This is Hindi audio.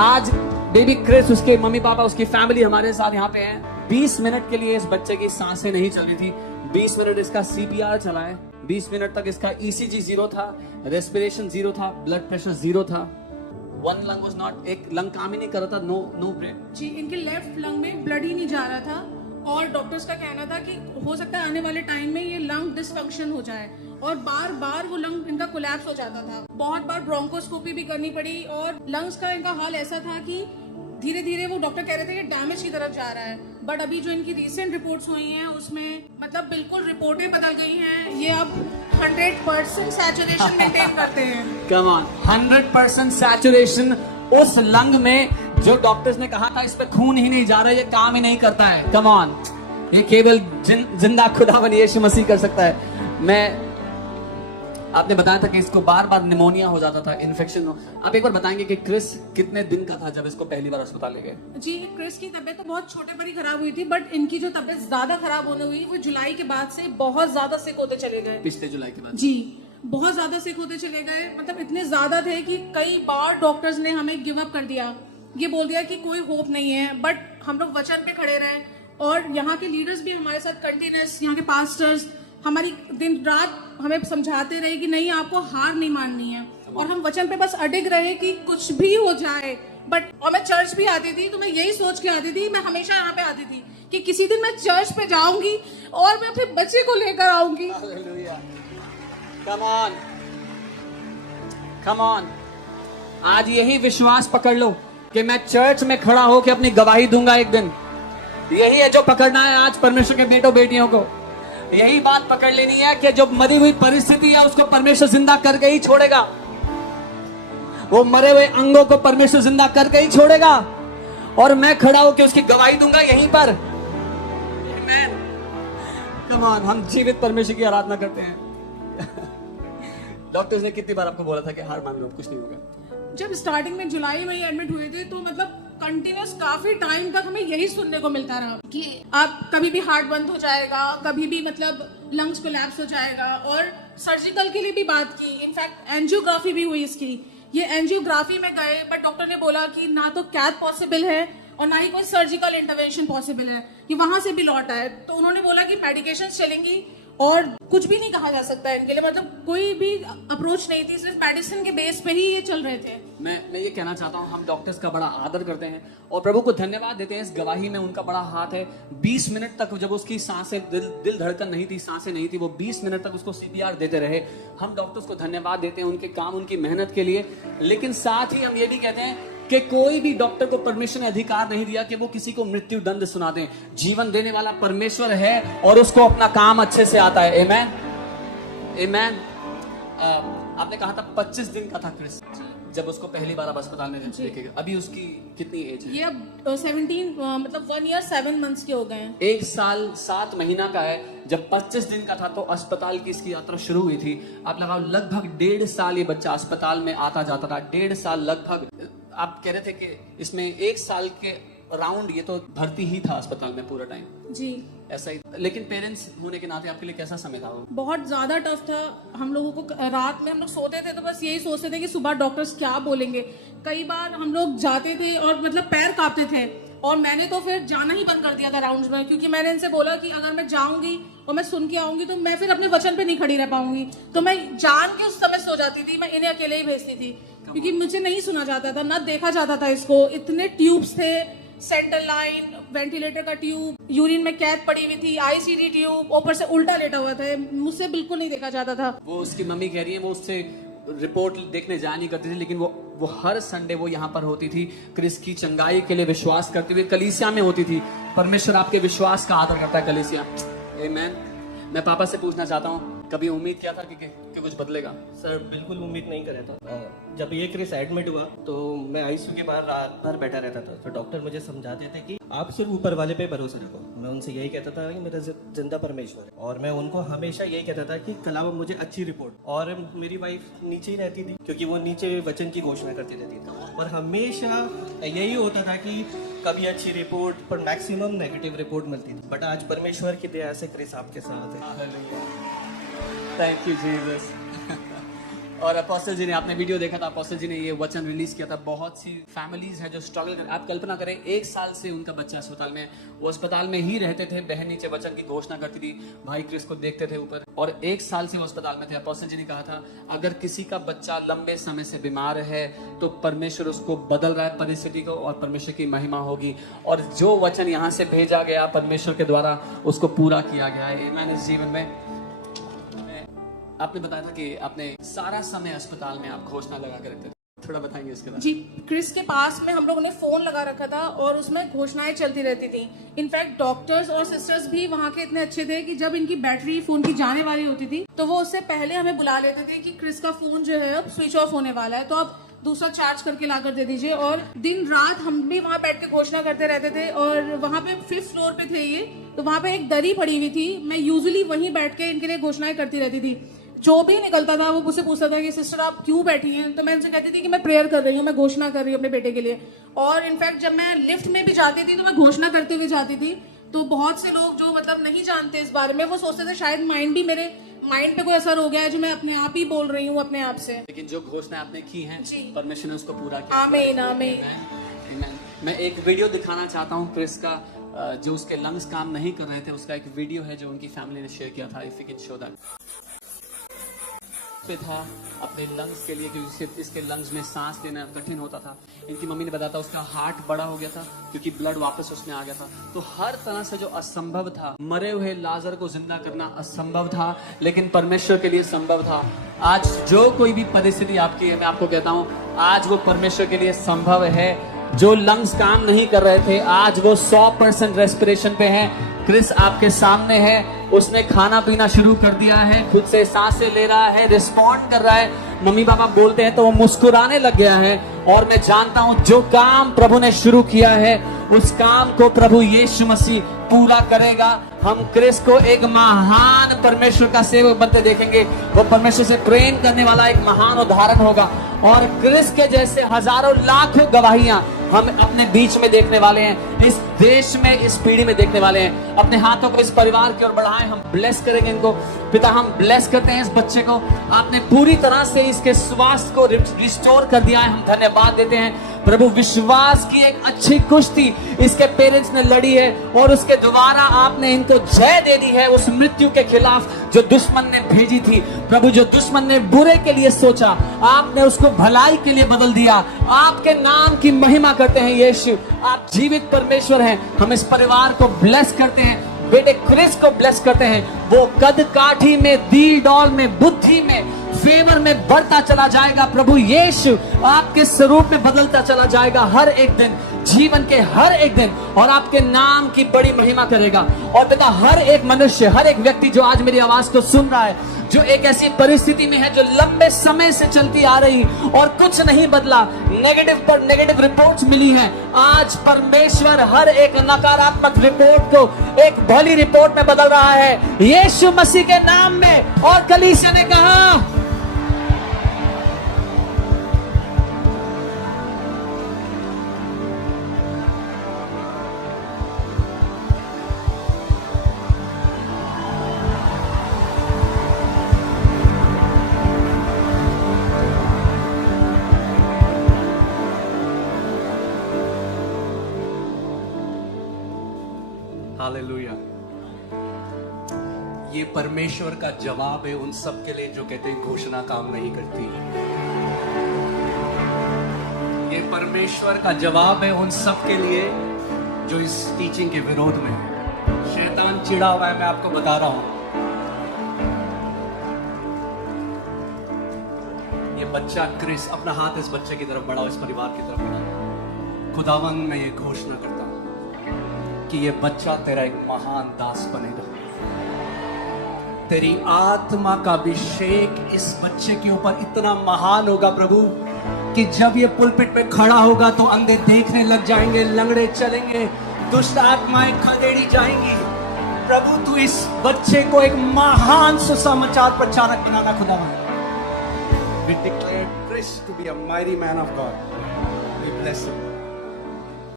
आज बेबी क्रिस, उसके मम्मी पापा, उसकी फैमिली हमारे साथ यहाँ पे हैं। 20 मिनट के लिए इस बच्चे की सांसें नहीं चल रही थी। 20 मिनट इसका CPR चला है। 20 मिनट तक इसका ECG 0 था, रेस्पिरेशन 0 था, ब्लड प्रेशर 0 था। वन लंग वाज नॉट, एक लंग काम ही नहीं कर रहा था। नो ब्रेथ जी, इनके लेफ्ट लंग में ब्लड ही नहीं जा रहा था और डॉक्टर्स का कहना था कि हो सकता है आने वाले टाइम में ये लंग डिसफंक्शन हो जाए और बार बार वो लंग इनका कोलैप्स हो जाता था। बहुत बार ब्रोंकोस्कोपी भी करनी पड़ी और लंग्स का इनका हाल ऐसा था कि धीरे धीरे वो डॉक्टर कह रहे थे कि डैमेज की तरफ जा रहा है। बट अभी जो इनकी रिसेंट रिपोर्ट्स हुई हैं उसमें मतलब बिल्कुल रिपोर्टें बदल गई हैं। ये अब 100% सैचुरेशन मेंटेन करते हैं। कम ऑन, 100% सैचुरेशन उस लंग में जो डॉक्टर्स ने कहा था इस पे खून ही नहीं जा रहा, ये काम ही नहीं करता है। कम ऑन, ये केवल जिंदा खुदावन यीशु मसीह कर सकता है। आपने बताया था कि इसको बार बार निमोनिया हो जाता था, इन्फेक्शन हो। आप एक बार बताएंगे कि क्रिस कितने दिन का था जब इसको पहली बार अस्पताल ले गए? जी, क्रिस की तबीयत तो बहुत छोटे पर ही खराब हुई थी, बट इनकी जो तबीयत ज्यादा खराब होने हुई वो जुलाई के बाद से बहुत ज्यादा सिक होते चले गए। पिछले जुलाई के बाद? जी, बहुत ज्यादा सिक होते चले गए। मतलब इतने ज्यादा थे कि कई बार डॉक्टर्स ने हमें गिव अप कर दिया, ये बोल दिया कि कोई होप नहीं है। बट हम लोग वचन पे खड़े रहे और यहाँ के लीडर्स भी हमारे साथ कंटिन्यूस, यहाँ के पास्टर्स हमारी दिन रात हमें समझाते रहे कि नहीं, आपको हार नहीं माननी है। और हम वचन पे बस अडिग रहे कि कुछ भी हो जाए। बट और मैं चर्च भी आती थी तो मैं यही सोच के आती थी, मैं हमेशा यहाँ पे आती थी कि किसी दिन मैं चर्च पे जाऊंगी और मैं अपने बच्चे को लेकर आऊंगी। कम ऑन, आज यही विश्वास पकड़ लो कि मैं चर्च में खड़ा होकर अपनी गवाही दूंगा एक दिन। यही है जो पकड़ना है आज परमेश्वर के बेटों बेटियों को। यही बात पकड़ लेनी है कि जो मरी हुई परिस्थिति है उसको परमेश्वर जिंदा करके ही छोड़ेगा। वो मरे हुए अंगों को परमेश्वर जिंदा करके ही छोड़ेगा और मैं खड़ा होकर उसकी गवाही दूंगा यहीं पर। कम ऑन, हम जीवित परमेश्वर की आराधना करते हैं। डॉक्टर्स ने कितनी बार आपको बोला था कि हार मान लो, कुछ नहीं होगा? जब स्टार्टिंग में जुलाई में एडमिट हुए थे तो मतलब कंटिन्यूस काफी टाइम तक हमें यही सुनने को मिलता रहा कि आप कभी भी हार्ट बंद हो जाएगा, कभी भी मतलब लंग्स कोलैप्स हो जाएगा। और सर्जिकल के लिए भी बात की, इनफैक्ट एंजियोग्राफी भी हुई इसकी। ये एंजियोग्राफी में गए बट डॉक्टर ने बोला कि ना तो कैथ पॉसिबल है और ना ही कोई सर्जिकल इंटरवेंशन पॉसिबल है। कि वहां से भी लौट आए तो उन्होंने बोला कि मेडिकेशन चलेंगी और कुछ भी नहीं कहा जा सकता है इनके लिए। मतलब कोई भी अप्रोच नहीं थी, सिर्फ मेडिसिन के बेस पे ही ये चल रहे थे। मैं ये कहना चाहता हूँ, हम डॉक्टर्स का बड़ा आदर करते हैं और प्रभु को धन्यवाद देते हैं। इस गवाही में उनका बड़ा हाथ है। 20 मिनट तक जब उसकी सांसें, दिल धड़कन नहीं थी, सांसें नहीं थी, वो 20 मिनट तक उसको CPR देते रहे। हम डॉक्टर्स को धन्यवाद देते हैं उनके काम, उनकी मेहनत के लिए। लेकिन साथ ही हम ये भी कहते हैं कि कोई भी डॉक्टर को परमेश्वर ने अधिकार नहीं दिया कि वो किसी को मृत्यु दंड सुना दें। जीवन देने वाला परमेश्वर है और उसको अपना काम अच्छे से आता है। आमेन, आमेन। आपने कहा था 25 दिन का था क्रिस जब उसको पहली बार आप अस्पताल में लेके गए। अभी उसकी कितनी एज है? ये अब 17 मतलब 1 year 7 months के हो गए हैं। 1 साल 7 महीना का है। जब 25 दिन का था तो अस्पताल की इसकी यात्रा शुरू हुई थी। आप लगाओ लगभग 1.5 साल ये बच्चा अस्पताल में आता जाता था। 1.5 साल लगभग। आप कह रहे थे कि इसमें 1 साल के राउंड ये तो भर्ती ही था अस्पताल में पूरा टाइम। जी, ऐसा ही। लेकिन पेरेंट्स होने के नाते आपके लिए कैसा समय था वो? बहुत ज्यादा टफ था। हम लोगों को रात में हम लोग सोते थे तो बस यही सोचते थे कि सुबह डॉक्टर्स क्या बोलेंगे। कई बार हम लोग जाते थे और मतलब पैर कांपते थे और मैंने तो फिर जाना ही बंद कर दिया था राउंड्स में, क्योंकि मैंने इनसे बोला कि अगर मैं जाऊंगी और मैं सुन के आऊंगी तो मैं फिर अपने वचन पे नहीं खड़ी रह पाऊंगी। तो मैं जान के उस समय सो जाती थी, मैं इन्हें अकेले ही भेजती थी क्योंकि मुझे नहीं सुना जाता था, ना देखा जाता था इसको। इतने ट्यूब्स थे, सेंट्रल लाइन, वेंटिलेटर का ट्यूब, यूरिन में कैथ पड़ी हुई थी, ICD ट्यूब, ऊपर से उल्टा लेटा हुआ था, मुझसे बिल्कुल नहीं देखा जाता था। वो उसकी मम्मी कह रही है वो उससे रिपोर्ट देखने जा नहीं करती थी, लेकिन वो हर संडे वो यहाँ पर होती थी, क्रिस की चंगाई के लिए विश्वास करते हुए कलीसिया में होती थी। परमेश्वर आपके विश्वास का आदर करता है कलीसिया। आमीन। मैं पापा से पूछना चाहता हूँ, कभी उम्मीद किया था कि कुछ बदलेगा? सर बिल्कुल उम्मीद नहीं कर रहा था। जब ये क्रिस एडमिट हुआ तो मैं ICU के बाहर रात भर बैठा रहता था। तो डॉक्टर मुझे समझाते थे कि आप सिर्फ ऊपर वाले पे भरोसा रखो। मैं उनसे यही कहता था कि मेरा जिंदा परमेश्वर है, और मैं उनको हमेशा यही कहता था कि कल आप मुझे अच्छी रिपोर्ट। और मेरी वाइफ नीचे ही रहती थी क्योंकि वो नीचे वचन की घोषणा करती रहती थी, और हमेशा यही होता था कि कभी अच्छी रिपोर्ट पर मैक्सिमम नेगेटिव रिपोर्ट मिलती थी। बट आज परमेश्वर की दया से क्रिस आपके साथ है। Thank you Jesus. और अपोस्टल जी ने, आपने वीडियो देखा था, अपोस्टल जी ने ये वचन रिलीज किया था। बहुत सी फैमिलीज है जो स्ट्रगल कर, आप कल्पना करें 1 साल से उनका बच्चा अस्पताल में, वो अस्पताल में ही रहते थे। बहन नीचे वचन की घोषणा करती थी, भाई क्रिस को देखते थे ऊपर, और 1 साल से वो अस्पताल में थे। अपोस्टल जी ने कहा था अगर किसी का बच्चा लंबे समय से बीमार है तो परमेश्वर उसको बदल रहा है परिस्थिति को, और परमेश्वर की महिमा होगी। और जो वचन यहाँ से भेजा गया परमेश्वर के द्वारा, उसको पूरा किया गया है। मैंने इस जीवन में, आपने बताया था कि आपने सारा समय अस्पताल में आप घोषणा लगा कर रखते थे, थोड़ा बताएंगे इसके बारे में। जी, क्रिस के पास में हम लोगों ने फोन लगा रखा था और उसमें घोषणाएं चलती रहती थी। इनफैक्ट डॉक्टर्स और सिस्टर्स भी वहाँ के इतने अच्छे थे कि जब इनकी बैटरी फोन की जाने वाली होती थी तो वो उससे पहले हमें बुला लेते थे कि क्रिस का फोन जो है अब स्विच ऑफ होने वाला है, तो आप दूसरा चार्ज करके ला कर दे दीजिए। और दिन रात हम भी वहाँ बैठ के घोषणा करते रहते थे। और वहाँ पे 5th फ्लोर पे थे ये, तो वहाँ पे एक दरी पड़ी हुई थी, मैं यूजुअली वहीं बैठ के इनके लिए घोषणाएं करती रहती थी। जो भी निकलता था वो मुझसे पूछता था कि सिस्टर आप क्यों बैठी हैं, तो मैं उनसे कहती थी कि मैं प्रेयर कर रही हूँ, मैं घोषणा कर रही हूँ अपने बेटे के लिए। और इनफैक्ट जब मैं लिफ्ट में भी जाती थी तो मैं घोषणा करते हुए जाती थी। तो बहुत से लोग जो मतलब नहीं जानते इस बारे में, वो सोचते थे शायद मेरे माइंड पे कोई असर हो गया है जो मैं अपने आप ही बोल रही हूँ अपने आप से। लेकिन जो घोषणा आपने की है जी, परमेश्वर ने उसको पूरा किया। आमीन आमीन। मैं एक वीडियो दिखाना चाहता हूँ क्रिस का, जो उसके लंग्स काम नहीं कर रहे थे, उसका एक वीडियो है जो उनकी फैमिली ने शेयर किया था। If you can show that. पे था अपने लंग्स के लिए, क्योंकि सिर्फ इसके लंग्स में सांस लेना कठिन होता था। इनकी मम्मी ने बताया था उसका हार्ट बड़ा हो गया था क्योंकि ब्लड वापस उसमें आ गया था। तो हर तरह से जो असंभव था, मरे हुए लाजर को जिंदा करना असंभव था, लेकिन परमेश्वर के लिए संभव था। आज जो कोई भी परिस्थिति आपकी है, मैं आपको कहता हूँ आज वो परमेश्वर के लिए संभव है। जो लंग्स काम नहीं कर रहे थे, आज वो 100% रेस्पिरेशन पे है। क्रिस आपके सामने है, उसने खाना पीना शुरू कर दिया है, खुद से सांसें ले रहा है, रिस्पॉन्ड कर रहा है। मम्मी पापा बोलते हैं तो वो मुस्कुराने लग गया है। और मैं जानता हूं जो काम प्रभु ने शुरू किया है उस काम को प्रभु यीशु मसीह पूरा करेगा। हम क्रिस को एक महान परमेश्वर का सेवक बनते देखेंगे। वो परमेश्वर से प्रेम करने वाला एक महान उदाहरण होगा। और क्रिस के जैसे हजारों लाखों गवाहियां हम अपने बीच में देखने वाले हैं, इस देश में, इस पीढ़ी में देखने वाले हैं। अपने हाथों को इस परिवार की ओर बढ़ाएं, हम ब्लेस करेंगे इनको। पिता, हम ब्लेस करते हैं इस बच्चे को, आपने पूरी तरह से इसके स्वास्थ्य को रिस्टोर कर दिया है, हम धन्यवाद देते हैं। प्रभु, विश्वास की एक अच्छी कुश्ती इसके पेरेंट्स ने लड़ी है और उसके द्वारा आपने इनको जय दे दी है उस मृत्यु के खिलाफ जो दुश्मन ने भेजी थी। प्रभु, जो दुश्मन ने बुरे के लिए सोचा, आपने उसको भलाई के लिए बदल दिया। आपके नाम की महिमा करते हैं यीशु, आप जीवित परमेश्वर हैं। हम इस परिवार को ब्लेस करते हैं, बेटे क्रिस को ब्लेस करते हैं। वो कद काठी में, दील डौल में, बुद्धि में, फेवर में बढ़ता चला जाएगा। प्रभु यीशु आपके स्वरूप में बदलता चला जाएगा हर एक दिन, जीवन के हर एक दिन, और आपके नाम की बड़ी महिमा करेगा। और पिता, हर एक मनुष्य, हर एक व्यक्ति जो आज मेरी आवाज को सुन रहा है, जो एक ऐसी परिस्थिति में है जो लंबे समय से चलती आ रही और कुछ नहीं बदला, नेगेटिव पर नेगेटिव रिपोर्ट्स मिली हैं, आज परमेश्वर हर एक नकारात्मक रिपोर्ट को एक भली रिपोर्ट में बदल रहा है यीशु मसीह के नाम में। और कलीसिया ने कहा, हालेलुया। ये परमेश्वर का जवाब है उन सब के लिए जो कहते हैं घोषणा काम नहीं करती। ये परमेश्वर का जवाब है उन सब के लिए जो इस टीचिंग के विरोध में है। शैतान चिढ़ा हुआ है, मैं आपको बता रहा हूं। ये बच्चा क्रिस, अपना हाथ इस बच्चे की तरफ बढ़ाओ, इस परिवार की तरफ बढ़ाओ। खुदावन, मैं ये घोषणा करता हूं कि ये बच्चा तेरा एक महान दास बनेगा। तेरी आत्मा का अभिषेक इस बच्चे के ऊपर इतना महान होगा प्रभु कि जब ये पुलपिट पे खड़ा होगा तो अंधे देखने लग जाएंगे, लंगड़े चलेंगे, दुष्ट आत्माएं खदेड़ी जाएंगी। प्रभु, तू इस बच्चे को एक महान सुसमाचार प्रचारक बनाना खुदावन। We declare Chris to be a mighty man of God. We bless him.